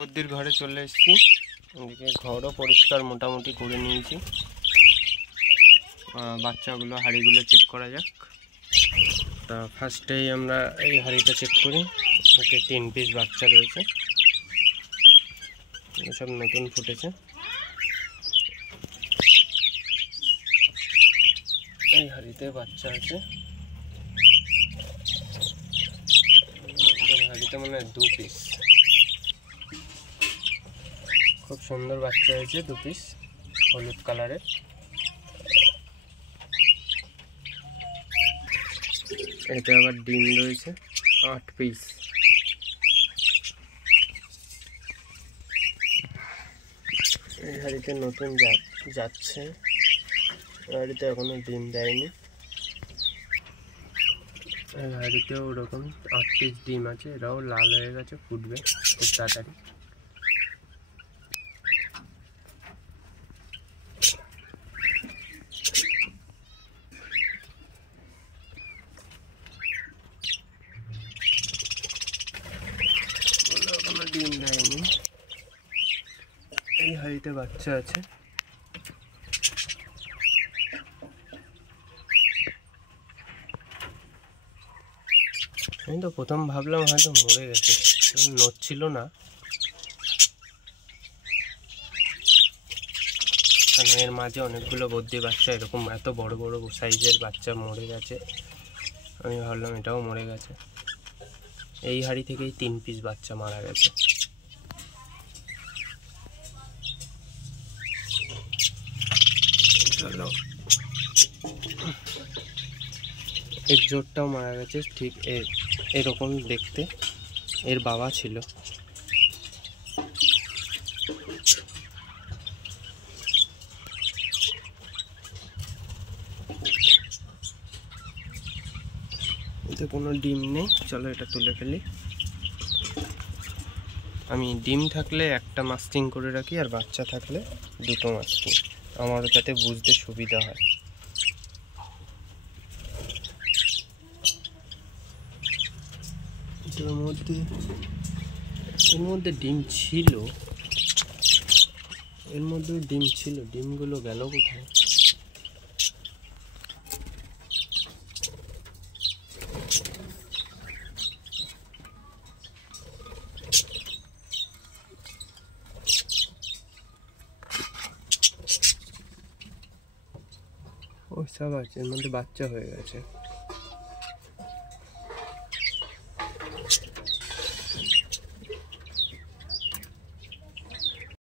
বদ্দির ঘরে চলে এসেছি। এদিকে ঘরও পরিষ্কার মোটামুটি করে নিয়েছি। বাচ্চাগুলো হাঁড়িগুলো চেক করা যাক। তা ফার্স্টেই আমরা এই হাঁড়িটা চেক করি। এতে 3 পিস বাচ্চা রয়েছে, সব নতুন ফুটেছে। এই হাঁড়িতে বাচ্চা আছে, হাঁড়িতে মনে হয় 2 পিস। খুব সুন্দর বাচ্চা হয়েছে, 2 পিস হলুদ কালারের। এতে আবার ডিম রয়েছে 8 পিস। এই হাঁড়িতে নতুন যাচ্ছে, হাঁড়িতে এখনো ডিম দেয়নি। এই হাঁড়িতেও ওরকম 8 পিস ডিম আছে, এরাও লাল হয়ে গেছে, ফুটবে খুব তাড়াতাড়ি। এখনো ডিম দেয়নি। এই হাঁড়িতে বাচ্চা আছে। আমি তো প্রথম ভাবলাম হয়তো মরে গেছে, নড়ছিল না। কারণ এর মাঝে অনেকগুলো বদ্দি বাচ্চা, এরকম এত বড় বড় সাইজের বাচ্চা মরে গেছে। আমি ভাবলাম এটাও মরে গেছে। এই হাঁড়ি থেকেই 3 পিস বাচ্চা মারা গেছে। চলো, এর জোরটাও মারা গেছে, ঠিক এরকম দেখতে। এর বাবা ছিল। এতে কোনো ডিম নেই। চলো এটা তুলে ফেলি। আমি ডিম থাকলে একটা মাস্কিং করে রাখি, আর বাচ্চা থাকলে 2টো মাস্কিং, আমারও যাতে বুঝতে সুবিধা হয়। এর মধ্যে ডিম ছিল, ডিমগুলো গেল কোথায়? ওই সব আছে, এর মধ্যে বাচ্চা হয়ে গেছে।